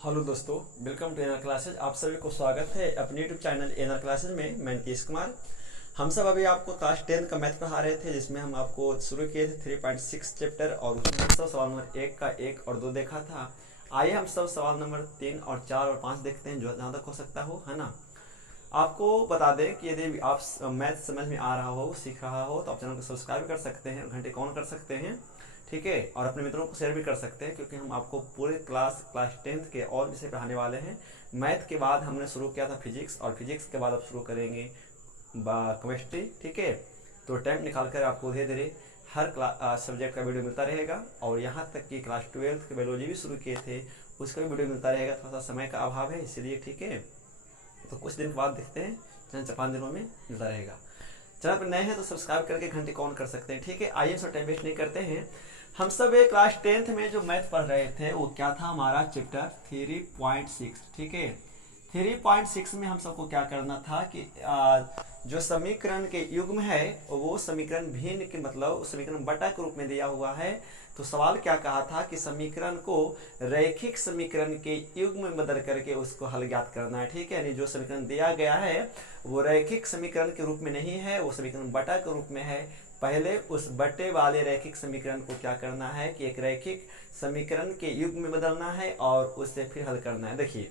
Hello दोस्तों, welcome to NR classes. आप सभी को स्वागत है अपने यूट्यूब चैनल एनआर क्लासेज में। मैं नीतीश कुमार। हम सब अभी आपको क्लास 10 का मैथ पढ़ा रहे थे, जिसमें हम आपको शुरू किए थे 3.6 चैप्टर और उसमें हम सब सवाल नंबर 1 का 1 और 2 देखा था। आइए हम सब सवाल नंबर 3 और 4 और 5 देखते हैं, जो जहाँ तक हो सकता हो, है ना। आपको बता दें कि यदि आप मैथ समझ में आ रहा हो, सीख रहा हो, तो आप चैनल को सब्सक्राइब कर सकते हैं और घंटे ऑन कर सकते हैं, ठीक है। और अपने मित्रों को शेयर भी कर सकते हैं, क्योंकि हम आपको पूरे क्लास 10th के और विषय पढ़ाने वाले हैं। मैथ के बाद हमने शुरू किया था फिजिक्स, और फिजिक्स के बाद अब शुरू करेंगे केमिस्ट्री, ठीक है। तो टाइम निकाल कर आपको धीरे धीरे हर सब्जेक्ट का वीडियो मिलता रहेगा। और यहाँ तक कि क्लास 12th के बायोलॉजी भी शुरू किए थे, उसका भी वीडियो मिलता रहेगा। थोड़ा सा समय का अभाव है इसलिए, ठीक है। तो कुछ दिन बाद देखते हैं, 4-5 दिनों में मिलता रहेगा। चैनल पर नए हैं तो सब्सक्राइब करके घंटे ऑन कर सकते हैं, ठीक है। आइए सब टाइम वेस्ट नहीं करते हैं। हम सब क्लास 10th में जो मैथ पढ़ रहे थे वो क्या था, हमारा चैप्टर 3.6, ठीक है। 3.6 में हम सबको क्या करना था कि जो समीकरण के युग्म है वो समीकरण भिन्न के मतलब समीकरण बटा के रूप में दिया हुआ है। तो सवाल क्या कहा था कि समीकरण को रैखिक समीकरण के युग्म में बदल करके उसको हल ज्ञात करना है, ठीक है। यानी जो समीकरण दिया गया है वो रैखिक समीकरण के रूप में नहीं है, वो समीकरण बटा के रूप में है। पहले उस बटे वाले रैखिक समीकरण को क्या करना है कि एक रैखिक समीकरण के युग्म में बदलना है और उससे फिर हल करना है। देखिए,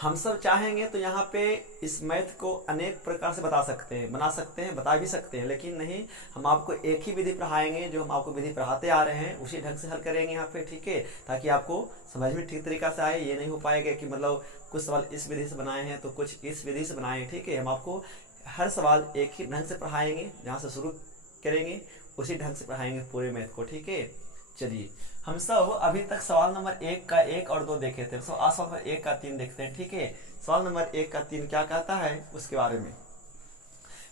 हम सब चाहेंगे तो यहाँ पे इस मैथ को अनेक प्रकार से बता सकते हैं, बना सकते हैं, बता भी सकते हैं, लेकिन नहीं, हम आपको एक ही विधि पढ़ाएंगे। जो हम आपको विधि पढ़ाते आ रहे हैं उसी ढंग से हल करेंगे यहाँ पे, ठीक है, ताकि आपको समझ में ठीक तरीका से आए। ये नहीं हो पाएगा कि मतलब कुछ सवाल इस विधि से बनाए हैं तो कुछ इस विधि से बनाए हैं, ठीक है। हम आपको हर सवाल एक ही ढंग से पढ़ाएंगे, जहाँ से शुरू करेंगे उसी ढंग से पढ़ाएंगे पूरे मैथ को, ठीक है। चलिए, हम सब अभी तक सवाल नंबर 1 का 1 और 2 देखे थे। आज सवाल नंबर 1 का 3 देखते हैं, ठीक है। सवाल नंबर 1 का 3 क्या कहता है उसके बारे में।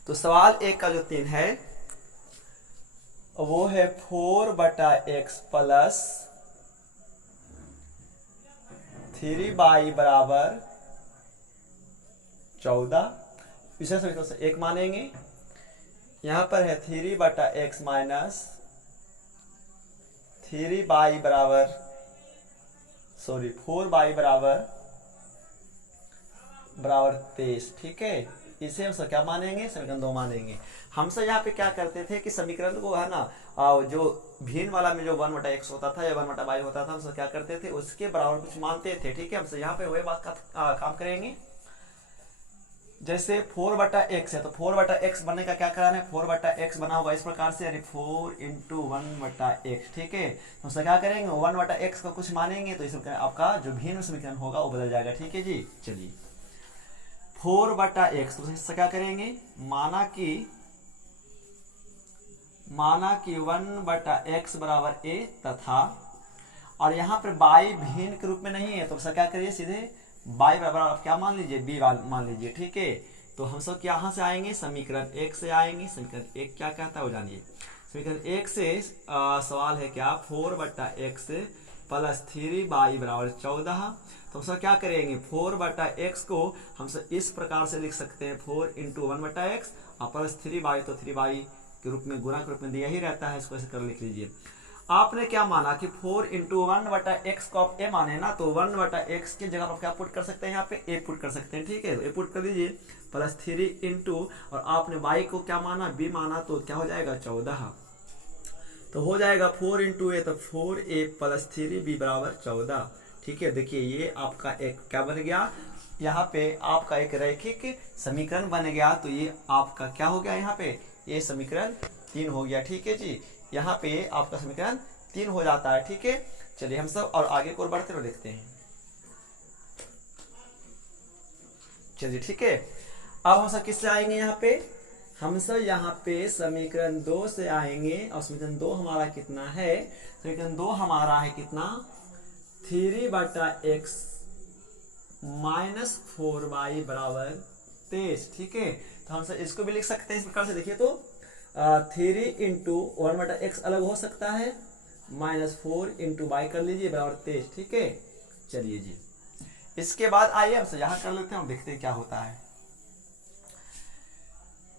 तो सवाल 1 का जो 3 है वो है 4/x प्लस 3y बराबर 14। इसे समीकरण से 1 मानेंगे। यहां पर है 3/x माइनस 4y बराबर 23, ठीक है। इसे हम सब क्या मानेंगे, समीकरण 2 मानेंगे। हम सब यहाँ पे क्या करते थे कि समीकरण को, है ना, जो भिन्न वाला में जो 1/x होता था या 1/y होता था, हम सब क्या करते थे उसके बराबर कुछ मानते थे, ठीक है। हम सब यहाँ पे वही बात का काम करेंगे। जैसे 4/x है तो 4/x बनने का क्या कारण है, 4/x बना होगा इस प्रकार से, यानी 4 × 1/x, ठीक है। तो उससे क्या करेंगे, 1/x का कुछ मानेंगे तो इसमें आपका जो भिन्न समीकरण होगा वो बदल जाएगा, ठीक है जी। चलिए, 4/x तो इससे क्या करेंगे, माना कि 1/x बराबर a तथा, और यहाँ पर y भिन्न के रूप में नहीं है तो उसका क्या करिए, सीधे y बराबर आप क्या मान लीजिए, b मान लीजिए, ठीक है। तो हम सब यहाँ से आएंगे, समीकरण 1 से आएंगे। समीकरण 1 क्या कहता है वो जानिए। समीकरण 1 से सवाल है क्या, 4/x प्लस 3y बराबर 14। तो हम सब क्या करेंगे, 4/x को हम सब इस प्रकार से लिख सकते हैं, 4 × 1/x और प्लस 3y, तो 3y के रूप में, गुणा के रूप में दिया ही रहता है, इसको ऐसे कर लिख लीजिए। आपने क्या माना कि 4 × 1/x को आप a माने ना, तो 1/x की जगह आप क्या पुट कर सकते हैं, यहाँ पे a पुट कर सकते हैं, ठीक है। तो a पुट कर दीजिए, प्लस 3 × और आपने y को क्या माना, b माना, तो क्या हो जाएगा 14। तो हो जाएगा 4 × a, तो 4a प्लस 3b बराबर 14, ठीक है। देखिए, ये आपका एक क्या बन गया, यहाँ पे आपका एक रैखिक समीकरण बन गया। तो ये आपका क्या हो गया, यहाँ पे ये समीकरण 3 हो गया, ठीक है जी। यहाँ पे आपका समीकरण 3 हो जाता है, ठीक है। चलिए, हम सब और आगे को बढ़ते हुए देखते हैं। चलिए, ठीक है। अब हम सब किससे आएंगे, यहाँ पे हम सब यहाँ पे समीकरण 2 से आएंगे। और समीकरण 2 हमारा कितना है, समीकरण 2 हमारा है कितना, 3/x माइनस 4y बराबर 23, ठीक है। तो हम सब इसको भी लिख सकते हैं इस प्रकार से। देखिए, तो 3 × 1/x अलग हो सकता है, माइनस 4 × y कर लीजिए बराबर 23, ठीक है। चलिए जी, इसके बाद आइए हम यहाँ कर लेते हैं और देखते हैं क्या होता है।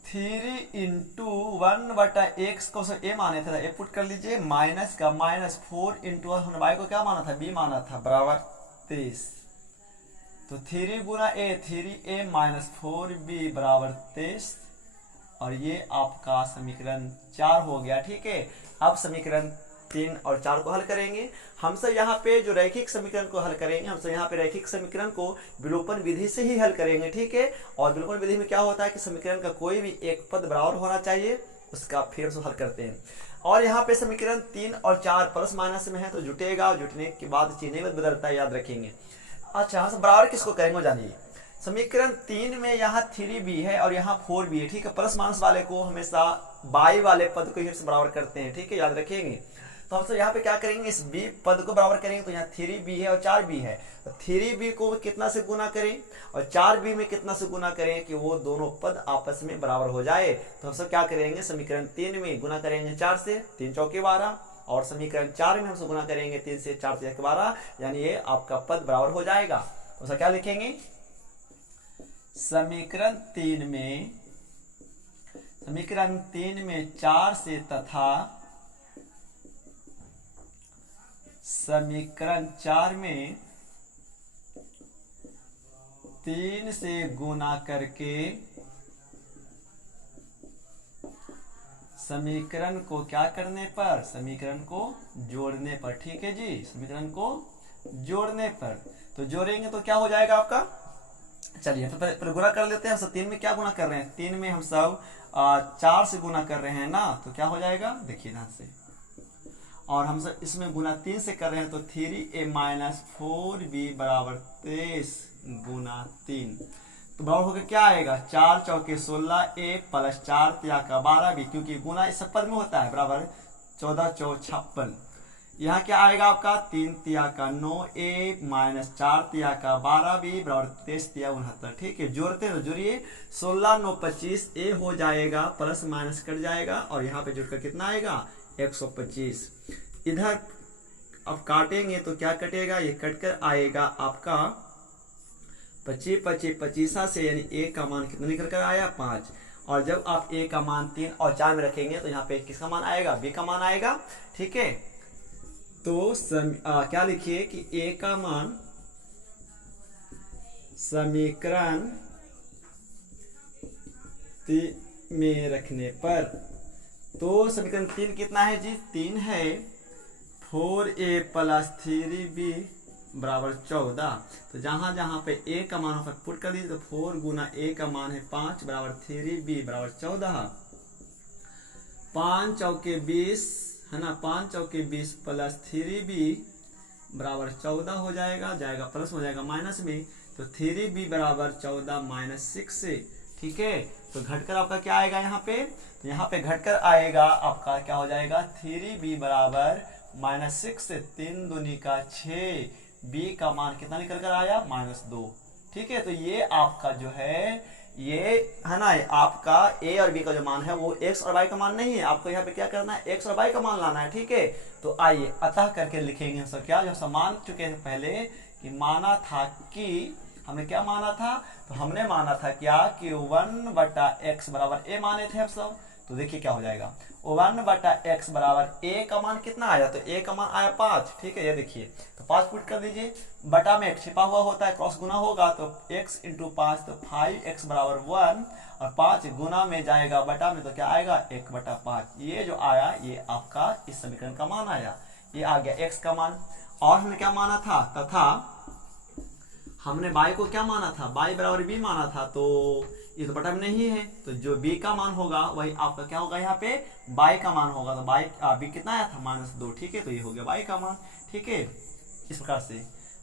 3 × 1/x को a माने थे, a पुट कर लीजिए, माइनस का माइनस 4 × y को क्या माना था, b माना था, बराबर 23। तो 3 गुना ए 3a माइनस 4b बराबर 23 और ये आपका समीकरण 4 हो गया। ठीक है, अब समीकरण 3 और 4 को हल करेंगे। हम सब यहाँ पे जो रैखिक समीकरण को हल करेंगे, हम सब यहाँ पे रैखिक समीकरण को विलोपन विधि से ही हल करेंगे। ठीक है, और विलोपन विधि में क्या होता है कि समीकरण का कोई भी एक पद बराबर होना चाहिए, उसका फिर से हल करते हैं। और यहाँ पे समीकरण 3 और 4 प्लस माइनस में है तो जुटेगा, जुटने के बाद चिन्ह में बदलता है, याद रखेंगे। अच्छा, यहाँ से बराबर किसको करेंगे जानिए। समीकरण 3 में यहाँ 3b है और यहाँ 4b है। ठीक है, प्लस माइनस वाले को हमेशा बाई वाले पद को ही बराबर करते हैं। ठीक है, याद रखेंगे। तो हम सब यहाँ पे क्या करेंगे, इस b पद को बराबर करेंगे। तो यहाँ 3b है और 4b है, तो 3b को कितना से गुना करें और 4b में कितना से गुना करें कि वो दोनों पद आपस में बराबर हो जाए। तो हम सब क्या करेंगे, समीकरण 3 में गुना करेंगे 4 से, 3 चौके 12, और समीकरण 4 में हम सब गुना करेंगे 3 से, 4 से 12, यानी ये आपका पद बराबर हो जाएगा। तो सब क्या लिखेंगे, समीकरण 3 में 4 से तथा समीकरण 4 में 3 से गुना करके समीकरण को क्या करने पर, समीकरण को जोड़ने पर। ठीक है जी, समीकरण को जोड़ने पर। तो जोड़ेंगे तो क्या हो जाएगा आपका, चलिए तो गुना कर लेते हैं। हम सब 3 में क्या गुना कर रहे हैं, 3 में हम सब 4 से गुना कर रहे हैं ना, तो क्या हो जाएगा देखिए ध्यान से। और हम सब इसमें गुना 3 से कर रहे हैं तो 3a माइनस 4b बराबर 23 गुना 3, तो बराबर होकर क्या आएगा, 4 चौके 16a प्लस 4 तिया का 12b, क्योंकि गुना इस सब पद में होता है, बराबर 14 चौ 56। यहाँ क्या आएगा आपका 3 तिया का 9a माइनस 4 तिया का 12b बराबर 23 तिया 69। ठीक है, जोड़ते हैं तो जोड़िए, 16 9 25 a हो जाएगा, प्लस माइनस कट जाएगा और यहाँ पे जुड़कर कितना आएगा 125। इधर अब काटेंगे तो क्या कटेगा, ये कटकर आएगा आपका 25 25 25 से, यानी a का मान कितना निकल कर आया 5। और जब आप a का मान 3 और 4 में रखेंगे तो यहाँ पे किसका मान आएगा, b का मान आएगा। ठीक है, तो क्या लिखिए कि a का मान समीकरण में रखने पर, तो समीकरण 3 कितना है जी, 3 है, 4a प्लस 3b बराबर 14। तो जहां जहां पे a का मान पर पुट कर दीजिए, तो 4 गुना a का मान है 5 बराबर 3b बराबर 14, 5 चौके 20 है ना, 5 चौके 20 प्लस 3b बराबर 14 हो जाएगा, जाएगा प्लस हो जाएगा माइनस में, तो 3b बराबर 14 माइनस 6 से। ठीक है, तो घटकर आपका क्या आएगा यहाँ पे, तो यहाँ पे घटकर आएगा आपका क्या हो जाएगा, 3b बराबर माइनस 6 से, 3 दूनी का 6, b का मान कितना निकल कर आया -2। ठीक है, तो ये आपका जो है ये है ना, आपका a और b का जो मान है वो x और y का मान नहीं है, आपको यहाँ पे क्या करना है, x और y का मान लाना है। ठीक है, तो आइए अतः करके लिखेंगे हम सब, क्या जो सब मान चुके हैं पहले कि माना था कि, हमने क्या माना था, तो हमने माना था क्या कि 1/x बराबर a माने थे हम सब। तो देखिए क्या हो जाएगा, 1/x बराबर a का मान कितना आया, तो a का मान आया 5। ठीक है, ये देखिए, तो 5 पुट कर दीजिए, बटा में एक छिपा हुआ होता है, क्रॉस गुना होगा तो x इंटू 5, तो 5x बराबर 1, और 5 गुना में जाएगा बटा में, तो क्या आएगा 1/5। ये जो आया ये आपका इस समीकरण का मान आया, ये आ गया x का मान। और हमने क्या माना था, तथा हमने y को क्या माना था, y बराबर b माना था, तो ये तो बटा में नहीं है, तो जो b का मान होगा वही आपका क्या होगा, यहाँ पे y का मान होगा, तो b कितना आया था -2। ठीक है, तो ये हो गया y का मान। ठीक है, इस प्रकार से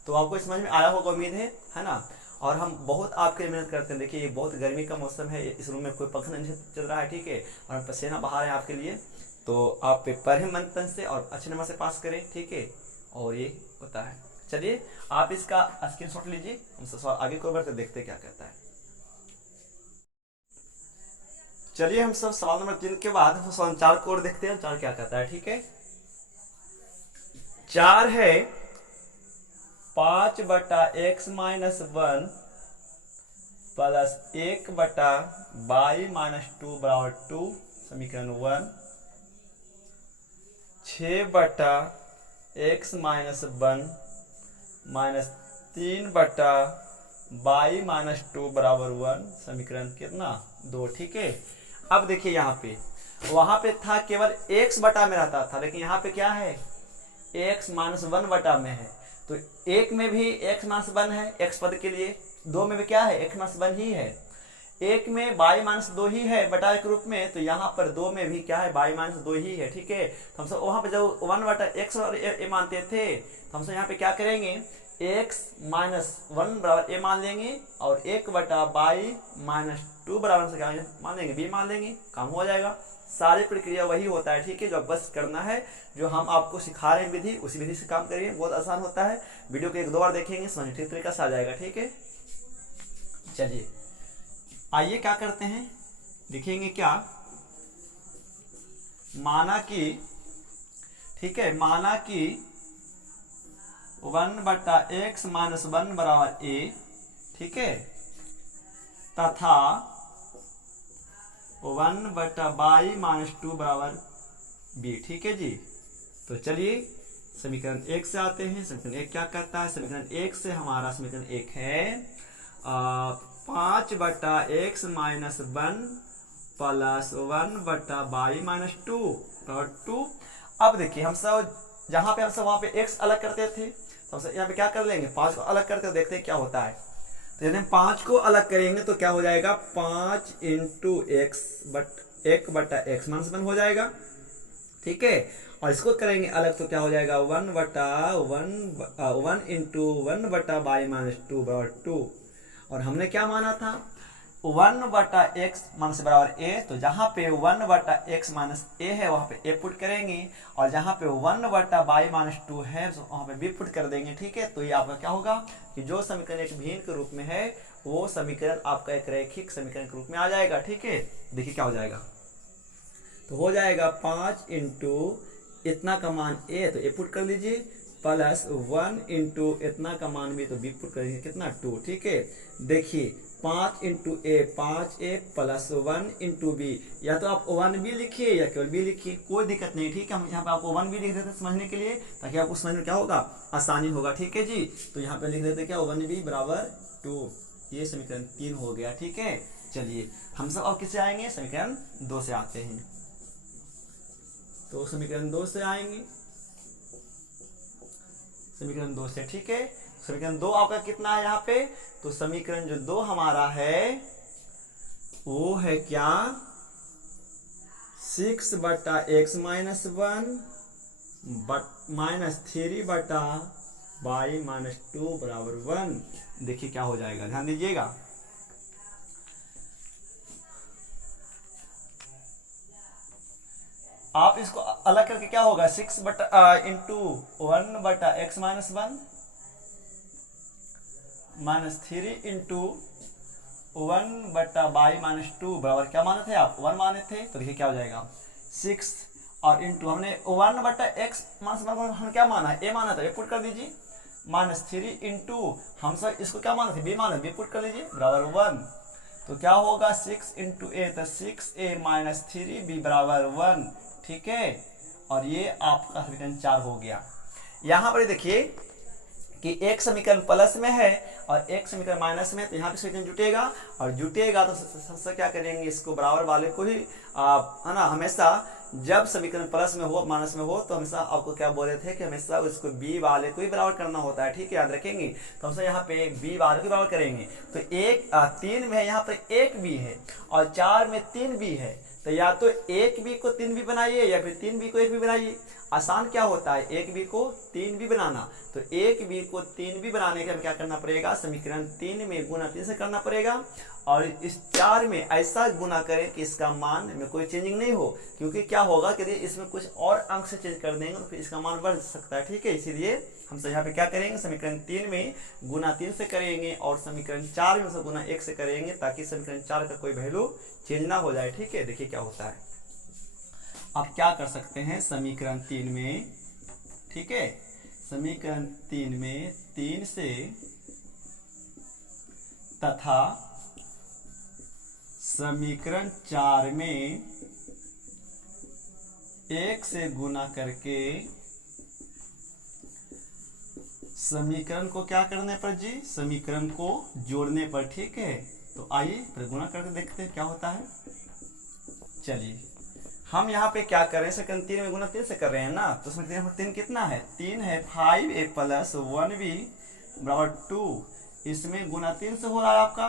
तो आपको समझ में आया होगा उम्मीद है ना। और हम बहुत आपके मेहनत करते हैं, देखिए ये बहुत गर्मी का मौसम है, इस रूम में कोई पंखा नहीं चल रहा है। ठीक है, और हम पसीना बहा रहे हैं आपके लिए, तो आप पढ़े मन तन से और अच्छे नंबर से पास करें। ठीक है, और ये होता है। चलिए आप इसका स्क्रीनशॉट लीजिए, हम सवाल आगे को बढ़ते देखते क्या कहता है। चलिए हम सब सवाल नंबर 3 के बाद हम सवाल 4 को और देखते हैं, 4 क्या कहता है। ठीक है, 4 है 5/x - 1 प्लस 1/y - 2 बराबर 2, समीकरण 1। 6/x - 1 माइनस 3/y-2 बराबर 1, समीकरण कितना 2। ठीक है, अब देखिए यहाँ पे वहां पे था केवल x बटा में रहता था, लेकिन यहाँ पे क्या है x - 1 बटा में है। तो एक में भी x - 1 है x पद के लिए, दो में भी क्या है x - 1 ही है, एक में y-2 ही है बटा के रूप में, तो यहाँ पर दो में भी क्या है y-2 ही है। ठीक है, तो हम सब वहां पे जब 1/x और a मानते थे, तो हम सब यहाँ पे क्या करेंगे x - 1 बराबर a मान लेंगे और 1/y-2 बराबर से क्या मान लेंगे b मान लेंगे, काम हो जाएगा। सारी प्रक्रिया वही होता है। ठीक है, जो बस करना है जो हम आपको सिखा रहे हैं विधि, उसी विधि से काम करिए, बहुत आसान होता है। वीडियो को 1-2 बार देखेंगे समझ ठीक तरीका से आ जाएगा। ठीक है, चलिए आइए क्या करते हैं, लिखेंगे क्या, माना कि, ठीक है, माना कि 1/x - 1 बराबर a, ठीक है, तथा 1/y-2 बराबर b। ठीक है जी, तो चलिए समीकरण 1 से आते हैं। समीकरण 1 क्या करता है, समीकरण 1 से हमारा समीकरण 1 है 5/x - 1 प्लस 1/y-2 और 2। अब देखिए हम सब जहां पे हम सब वहां पे x अलग करते थे, तो हम सब यहाँ पे क्या कर लेंगे 5 को अलग करते हैं, देखते हैं क्या होता है। तो यदि हम 5 को अलग करेंगे तो क्या हो जाएगा 5 × x 1/x - 1 हो जाएगा। ठीक है, और इसको करेंगे अलग तो क्या हो जाएगा 1 × 1/y-2 बराबर 2। और हमने क्या माना था 1/x - से बराबर a, तो जहां पे 1/x - a है वहां पे a पुट करेंगे, और जहां पे 1/y-2 है वहां पे b पुट कर देंगे। ठीक है, तो ये आपका क्या होगा कि जो समीकरण एक भिन्न के रूप में है वो समीकरण आपका एक रैखिक समीकरण के रूप में आ जाएगा। ठीक है, देखिए क्या हो जाएगा, तो हो जाएगा 5 × इतना का मान a, तो a पुट कर लीजिए, प्लस 1 × इतना का मान b, तो b पुट करेंगे कितना 2। ठीक है, देखिए 5 × a 5a प्लस 1 × b, या तो आप 1b लिखिए या केवल b लिखिए, कोई दिक्कत नहीं। ठीक है, हम यहाँ पे आपको 1b लिख देते हैं समझने के लिए, ताकि आपको समझ में क्या होगा आसानी होगा। ठीक है जी, तो यहाँ पे लिख देते क्या 1b बराबर 2, ये समीकरण 3 हो गया। ठीक है, चलिए हम सब अब किससे आएंगे, समीकरण 2 से आते हैं। तो समीकरण 2 से आएंगे, समीकरण 2 से। ठीक है, समीकरण 2 आपका कितना है यहाँ पे, तो समीकरण जो 2 हमारा है वो है क्या 6/x - 1 -3/y-2 बराबर 1। देखिए क्या हो जाएगा, ध्यान दीजिएगा। आप इसको अलग करके क्या होगा 6 × 1/x - 1 -3 × 1/y-2 बराबर क्या माने थे आप 1 माने थे, तो देखिए क्या हो जाएगा 6 और इंटू हमने 1/x - 1 हमने क्या माना है a माना था, a पुट कर दीजिए, -3 × हम सब इसको क्या माना थे b माना, b पुट कर लीजिए बराबर 1। तो क्या होगा 6 × a, तो 6a - 3b बराबर 1। ठीक है, और ये आपका समीकरण 4 हो गया। यहाँ पर देखिए कि एक समीकरण प्लस में है और एक समीकरण माइनस में, तो यहाँ पे समीकरण जुटेगा, और जुटेगा तो सबसे क्या करेंगे इसको बराबर वाले को ही है ना, हमेशा जब समीकरण प्लस में हो माइनस में हो तो हमेशा आपको क्या बोले थे कि हमेशा उसको बी वाले को ही बराबर करना होता है। ठीक है, याद रखेंगे। तो हम यहाँ पे बी वाले को बराबर करेंगे, तो 3 में यहाँ पर 1 बी है और 4 में 3 बी है, तो या तो 1 बी को 3 बी बनाइए या फिर 3 बी को 1 बी बनाइए। आसान क्या होता है 1 बी को 3 बी बनाना, तो 1 बी को 3 बी बनाने के लिए क्या करना पड़ेगा, समीकरण 3 में गुना 3 से करना पड़ेगा, और इस 4 में ऐसा गुना करें कि इसका मान में कोई चेंजिंग नहीं हो, क्योंकि क्या होगा कि इसमें कुछ और अंक से चेंज कर देंगे तो फिर इसका मान बढ़ सकता है। ठीक है, इसीलिए हम यहाँ पे क्या करेंगे समीकरण 3 में गुना 3 से करेंगे और समीकरण 4 में से गुना 1 से करेंगे, ताकि समीकरण 4 का कोई वैल्यू चेंज ना हो जाए। ठीक है, देखिए क्या होता है। आप क्या कर सकते हैं समीकरण 3 में, ठीक है, समीकरण 3 में 3 से तथा समीकरण 4 में 1 से गुना करके समीकरण को क्या करने पर जी, समीकरण को जोड़ने पर, ठीक है। तो आइए फिर गुणा करके देखते हैं क्या होता है। चलिए हम यहाँ पे क्या कर रहे हैं, सेकंड 3 में गुना 3 से कर रहे हैं ना, तो उसमें 3 कितना है, 3 है, 5a प्लस 1b बराबर 2, इसमें गुना 3 से हो रहा है आपका,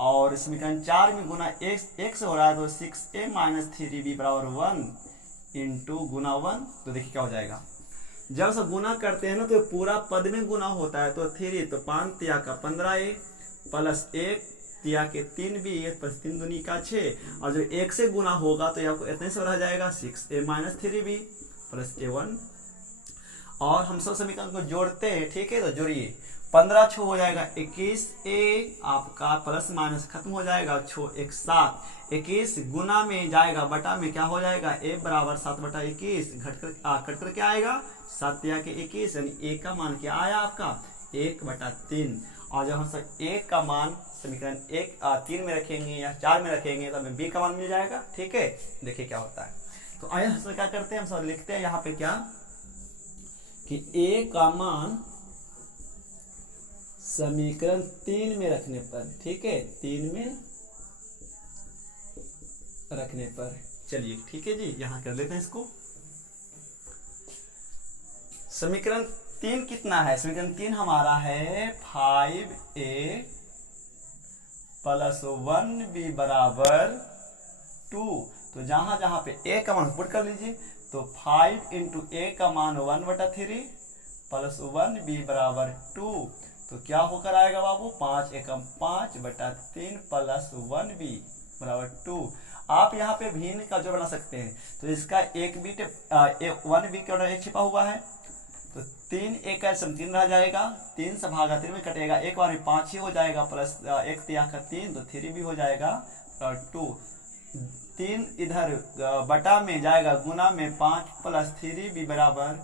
और समीकरण 4 में गुना 1 से हो रहा है, तो 6a माइनस 3b बराबर 1 इंटू गुना 1। तो देखिए क्या हो जाएगा, जब से गुना करते हैं ना तो पूरा पद में गुना होता है, तो 3 तो 5 तिया का 15a प्लस 1 तिया के 3b प्लस 3 दूनी का 6, और जो 1 से गुना होगा तो आपको इतने से रह जाएगा 6a minus 3b plus a1। और हम सब समीकरण को जोड़ते हैं, ठीक है। तो जोड़िए, 15 छो हो जाएगा 21a आपका, प्लस माइनस खत्म हो जाएगा, छो 1 7, 21 गुना में जाएगा बटा में क्या हो जाएगा, a बराबर 7 बटा 21, कट कर क्या आएगा, 7 तिया के 21, यानी a का मान क्या आया आपका 1 बटा 3। और जब हम सब a का मान समीकरण 3 में रखेंगे या 4 में रखेंगे तो हमें b का मान मिल जाएगा, ठीक है। देखिए क्या होता है। तो आइए हम क्या करते हैं, हम सब लिखते हैं यहाँ पे क्या कि a का मान समीकरण 3 में रखने पर, ठीक है, 3 में रखने पर। चलिए ठीक है जी, यहां कर लेते हैं इसको। समीकरण 3 कितना है, समीकरण 3 हमारा है 5a प्लस 1b बराबर 2। तो जहां जहां पे a का मान पुट कर लीजिए, तो 5 इंटू a का मान 1 बटा 3 प्लस 1b बराबर 2। तो क्या होकर आएगा बाबू, 5 एकम 5 बटा 3 प्लस 1b बराबर 2। आप यहाँ पे भिन्न का जो बना सकते हैं, तो इसका 1b का 1 छिपा हुआ है, तो 3 1 का 3 रह जाएगा, 3 से भागा 3 में कटेगा, एक बार में 5 ही हो जाएगा, प्लस 1 तिया का 3, तो 3 भी हो जाएगा और 2। 3 इधर बटा में जाएगा, गुना में 5 प्लस 3b बराबर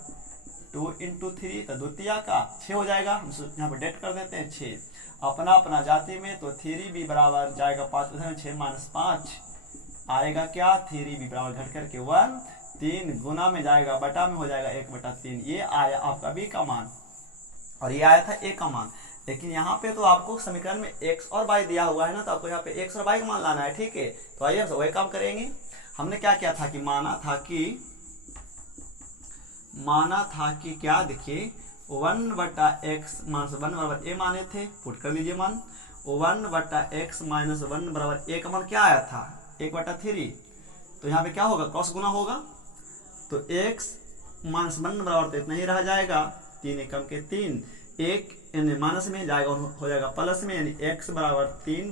2 इंटू 3, तो 2 तिया का 6 हो जाएगा। हम यहाँ पर डेट कर देते हैं 6, अपना अपना जाति में, तो 3b बराबर जाएगा 5 उधर में 6 माइनस 5 आएगा क्या, 3b बराबर घट करके 1, 3 गुना में जाएगा बटा में हो जाएगा 1 बटा 3। ये आया आपका b का मान, और ये आया था a का मान। लेकिन यहाँ पे तो आपको समीकरण में x और y दिया हुआ है ना, तो आपको यहाँ पे x और y का मान लाना है, ठीक है। तो आइए हम वही काम करेंगे। हमने क्या किया था कि माना था कि क्या, देखिए 1 बटा x माइनस 1 बराबर a माने थे, पुट कर लीजिए मान, 1 बटा x माइनस 1 बराबर a का मान क्या आया था, 1 बटा 3। तो यहाँ पे क्या होगा, क्रॉस गुना होगा, तो x माइनस 1 बराबर तो इतना ही रह जाएगा, 3 एकम के 3, 1 यानी माइनस में जाएगा, हो जाएगा प्लस में, यानी x बराबर 3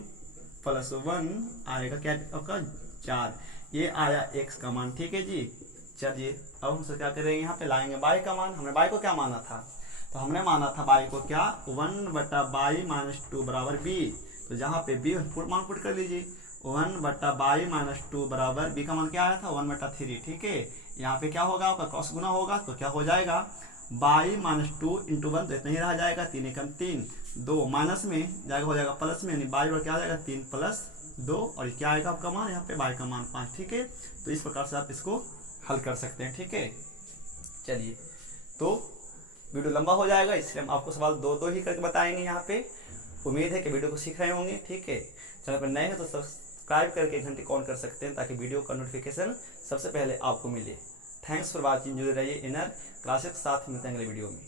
प्लस 1 आएगा क्या आपका 4। ये आया x का मान, ठीक है जी। चलिए अब हम क्या करेंगे, यहाँ पे लाएंगे y का मान। हमने y को क्या माना था, तो हमने माना था y को क्या, 1 बटा y माइनस 2 बराबर b। तो जहाँ पे b मान पुट कर लीजिए, 1 बटा y माइनस 2 बराबर b का मान क्या आया था, 1 बटा 3, ठीक है। यहाँ पे क्या होगा आपका क्रॉस गुना होगा, तो क्या हो जाएगा y माइनस 2 इंटू 1, तो इतना ही रह जाएगा, 3 एकम 3, 2 माइनस में जाएगा हो जाएगा प्लस में, यानी y बराबर क्या आ जाएगा 3 प्लस 2, और क्या आएगा आपका मान, यहाँ पे y का मान 5, ठीक है। तो इस प्रकार से आप इसको हल कर सकते हैं, ठीक है। चलिए, तो वीडियो लंबा हो जाएगा, इसलिए हम आपको सवाल दो ही करके बताएंगे यहाँ पे। उम्मीद है कि वीडियो को सीख रहे होंगे, ठीक है। चैनल पर नए हैं तो सब्सक्राइब करके घंटे ऑन कर सकते हैं, ताकि वीडियो का नोटिफिकेशन सबसे पहले आपको मिले। थैंक्स फॉर वॉचिंग, जुड़े रहिए इनर क्लासेस के साथ, मिलते हैं अगले वीडियो में।